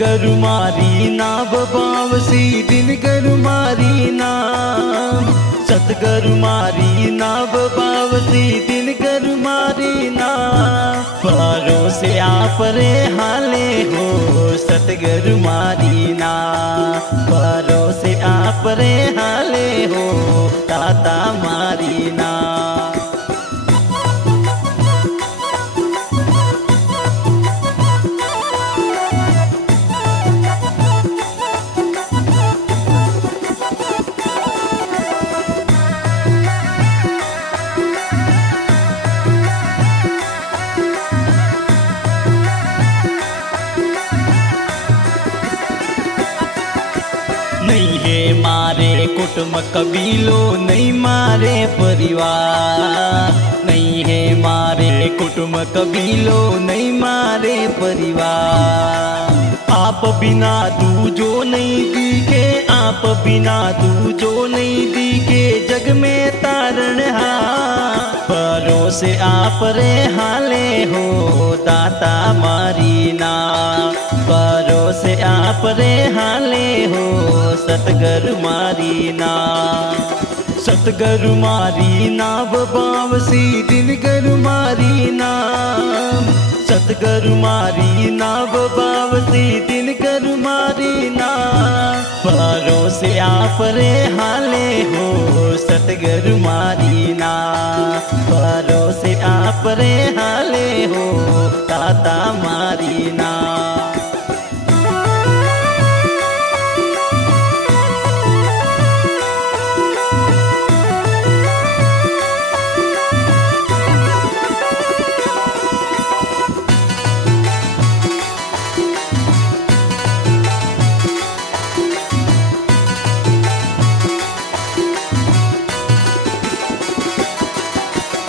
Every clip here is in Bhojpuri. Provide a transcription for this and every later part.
सतगुरु मारी नाम बावसी दिन गुरु मारी नाम। सतगुरु मारी नाम बावसी दिन गुरु मारी नाम। भरोसे आप रे हाले हो सतगुरु मारी नाम। भरोसे आप रे हाले हो ताता मारी नाम। नहीं है मारे कुटुंब कबीलो नहीं मारे परिवार। नहीं है मारे कुटुंब कबीलो नहीं मारे परिवार। आप बिना दूजो नहीं दिखे, आप बिना दूजो नहीं दिखे जग में तारण हार। भरोसे आप रे हाले हो दाता मारी नाम। भरोसे आप रे हाले हो सतगुरु मारी नाम। सतगुरु मारी नाम बावसी दिन गुरु मारी नाम। सतगुरु मारी नाम बावसी दिन गुरु मारी नाम। भरोसे आप रे हाले हो सतगुरु मारी नाम। भरोसे आप रे हाले हो ताता मारी नाम।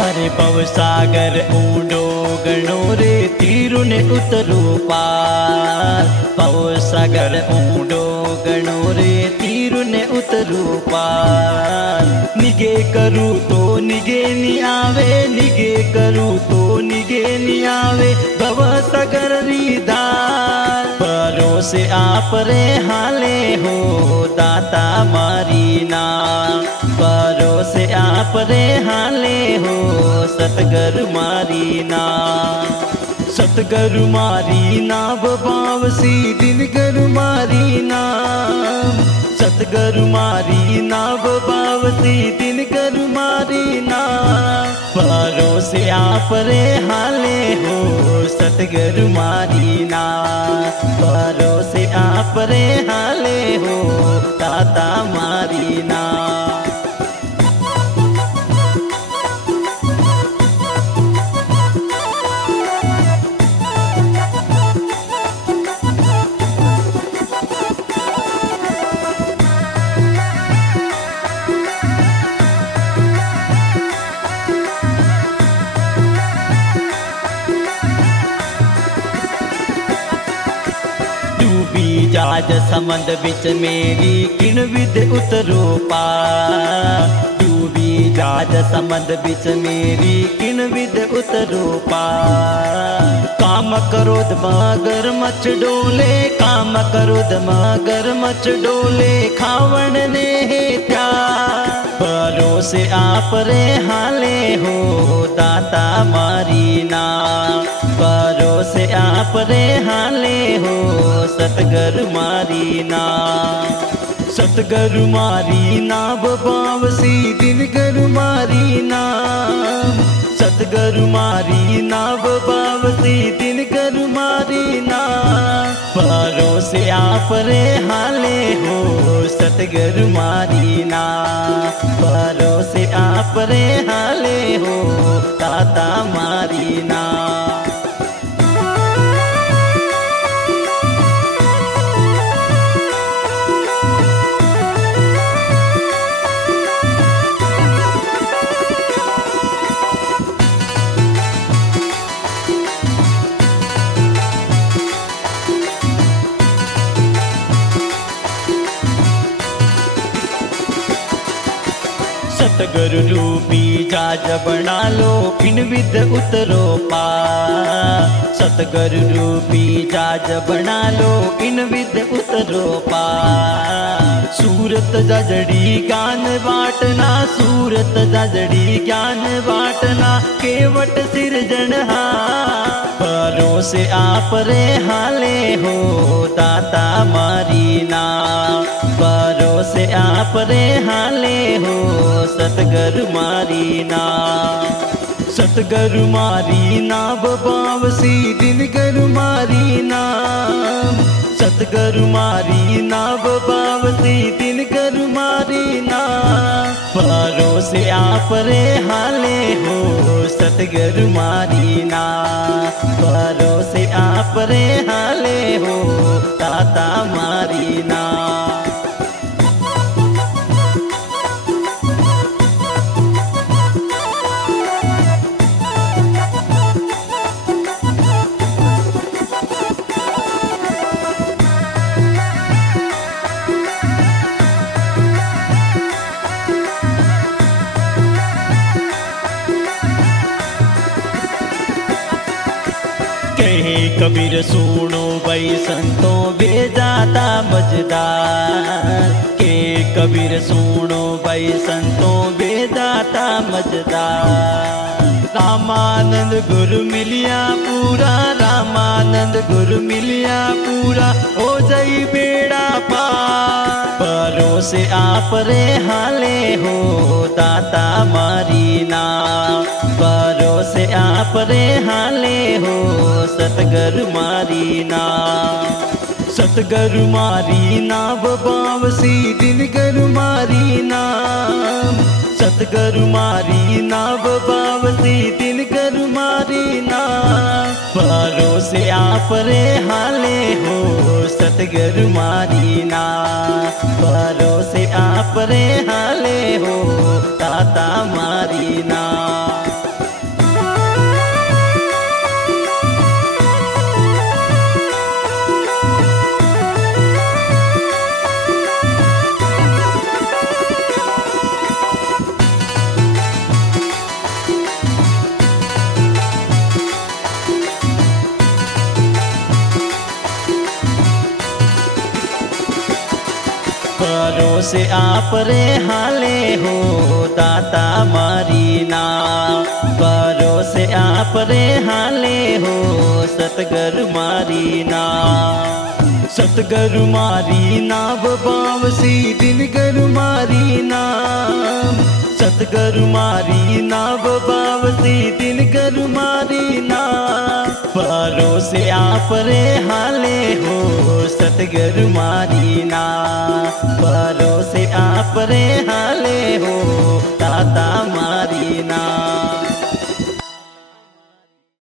अरे भव सागर ऊंडो गणो रे तीरु ने उतरो पार। भव सागर ऊंडो गणो रे तीरु ने उतरो पार। निगे करू तो निगे नी आवे, निगे करू तो निगे नी आवे भव सागर री धार। भरोसे आप रे हाले हो दाता मारी नाम। भरोसे आप रे हाले हो सतगुरु मारी नाम। सतगुरु मारी नाम बावसी दिन गुरु मारी नाम। सतगुरु मारी नाम बावसी दिन गुरु मारी नाम। भरोसे आप रे हाले हो सतगुरु मारी नाम। भरोसे आप रे हाले हो ताता मारी नाम। जाज समंद बिच मेरी किण विद उतरो पार। डूबी जाज समंद बिच मेरी किण विद उतरो पार। काम क्रोध मगर मच डोले, काम क्रोध मगर मच डोले खावण ने है त्यार। भरोसे आप रे हाले हो दाता मारी नाम। भरोसे आप रे हाले हो सतगुरु मारी नाम। सतगुरु मारी नाम बावसी दिन गुरु मारी नाम। सतगुरु मारी नाम बावसी दिन गुरु मारी नाम। भरोसे आप रे हाले हो सतगुरु मारी नाम। भरोसे आप रे हाले हो ताता मारी नाम। सतगुरु रूपी जाज बना लो इन विद उतरो पार। सतगुरु रूपी जाज बना लो इन विद उतरो पार। सूरत जाजड़ी ज्ञान बाटना, सूरत जाजड़ी ज्ञान बाटना, केवट सिरजनहार। भरोसे आप रे हाले हो दाता मारी ना, भरोसे आप रे हाले हो सतगुरु मारी ना। सतगुरु मारी ना बावसी दिन गुरु मारी ना, सतगुरु मारी ना बावसी दिन गुरु मारी ना। भरोसे आप रे हाले हो सतगुरु मारी ना, भरोसे आप रे हाले हो दाता मारी ना। कहे कबीर सुनो भाई संतों बेजाता मजदार। के कबीर सुनो भाई संतों बेजाता मजदार। रामानंद गुरु मिलिया पूरा, रामानंद गुरु मिलिया पूरा, हो जाई बेड़ा पार। भरोसे आप रे हाले हो दाता मारी ना, भरोसे आप रे हाले हो सतगुरु मारी ना। सतगुरु मारी ना बावसी दिन गुरु मारी ना, सतगुरु मारी ना बावसी दिन गुरु मारी ना। भरोसे आप रे हाले हो सतगुरु मारी ना, भरोसे आप रे हाले हो दाता मारी ना। भरोसे आप रे हाले हो दाता मारी ना, भरोसे आप रे हाले हो सतगुरु मारी ना। सतगुरु मारी ना बावसी दिन गुरु मारी ना, सतगुरु मारी ना बावसी दिन गुरु मारी ना। भरोसे आप रे हाले हो सतगुरु मारी ना, भरोसे आप रे हाले हो